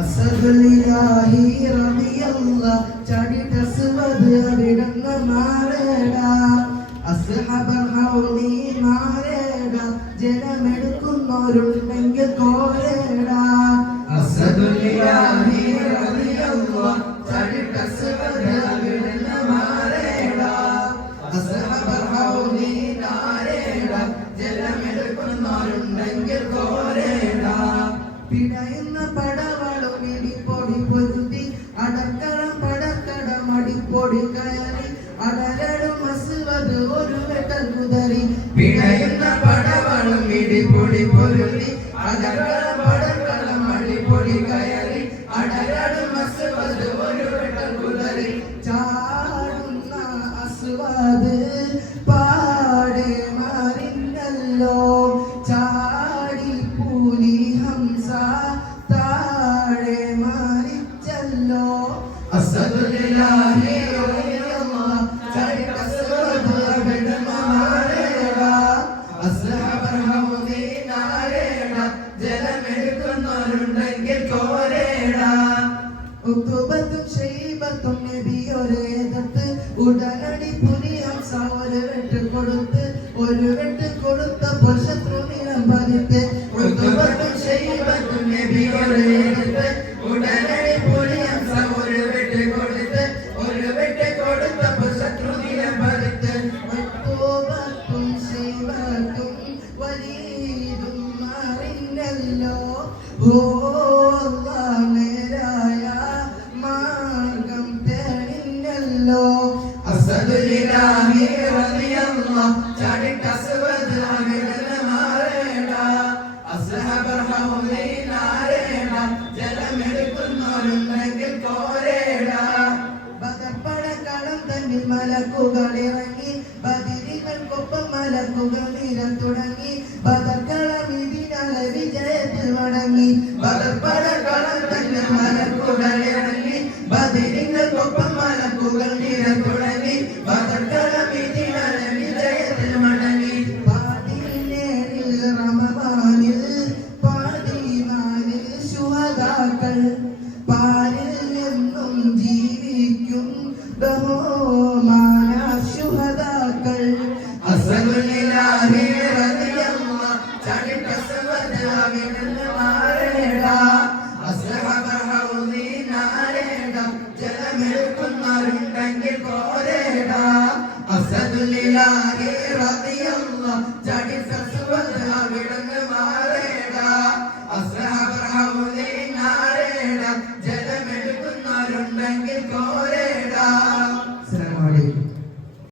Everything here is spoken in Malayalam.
അസദുലില്ലാഹി റളിയല്ലാഹ് ചാടിട്ട സുവദ് അവിടുന്ന് മാറേടാ അസ്ഹബൽ ഹൗലി മാറേടാ ജലമെടുക്കുന്നവരുണ്ടെങ്കിൽ കോരേടാ അസദുലില്ലാഹി റളിയല്ലാഹ് ചാടിട്ട സുവദ് അവിടുന്ന് മാറേടാ അസ്ഹബൽ ഹൗലി മാറേടാ ജലമെടുക്കുന്നവരുണ്ടെങ്കിൽ കോരേടാ പിടയുന്ന പടവളും ഇടിപ്പൊടി പൊരുതി അടക്കളം പടക്കടം അടിപ്പൊടി കയറി അടരടും അസുവത് ഒരു വെട്ടൽ കുതറി പിടയുന്ന പടവളും ഇടിപ്പൊടി പൊരുതി അടക്കളം പടക്കളം അടിപ്പൊടി കയറി അടരടും അസുവത് ഒരു വെട്ടൽ കുതറി ചാടുന്ന അസുവത് പാടെ മാറിന്നല്ലോ ചാടി പൂലി താഴെ മാറിച്ചല്ലോ അസദുലില്ലാഹി റളിയല്ലാഹ് ചാടിട്ട സുവദ് അവിടുന്ന് മാറേടാ അസ്ഹബൽ ഹൗലി നാരേടാ ജലമെടുക്കുന്നവരുണ്ടെങ്കിൽ കോരേടാ ഉഖബത്തും ശൈബത്തും നബിയൊരേതത്ത് ഉടനടി പുലിഹംസ ഒരു വെട്ട് കൊടുത്തപ്പോൾ ശത്രു നിലം പതിത്ത് ഉഖബത്തും ശൈബത്തും നബിയൊരേതത്ത് ഉടനടി പുലിഹംസ ഒരു വെട്ട് കൊടുത്തപ്പോൾ ശത്രു നിലം പതിത്ത് ഉഖബത്തും ശൈബത്തും വലീദും മാറിന്നല്ലോ അസദുലില്ലാഹി റളിയല്ലാഹ് ചാടിട്ട സുവദ് അവിടുന്ന് മാറേടാ അസ്ഹബൽ ഹൗലി നാരേടാ ജലമെടുക്കുന്നവരുണ്ടെങ്കിൽ കോരേടാ ബദർപടക്കളം തന്നിൽ മലക്കുകൾ ഇറങ്ങി ബദിരികൾക്കൊപ്പം മലക്കുകൾ നിരം തുടങ്ങി ബദർക്കളം ഇതിനാലെ വിജയത്തിൽ മടങ്ങി ബദർപടക്കളം തന്നിൽ മലക്കുകൾ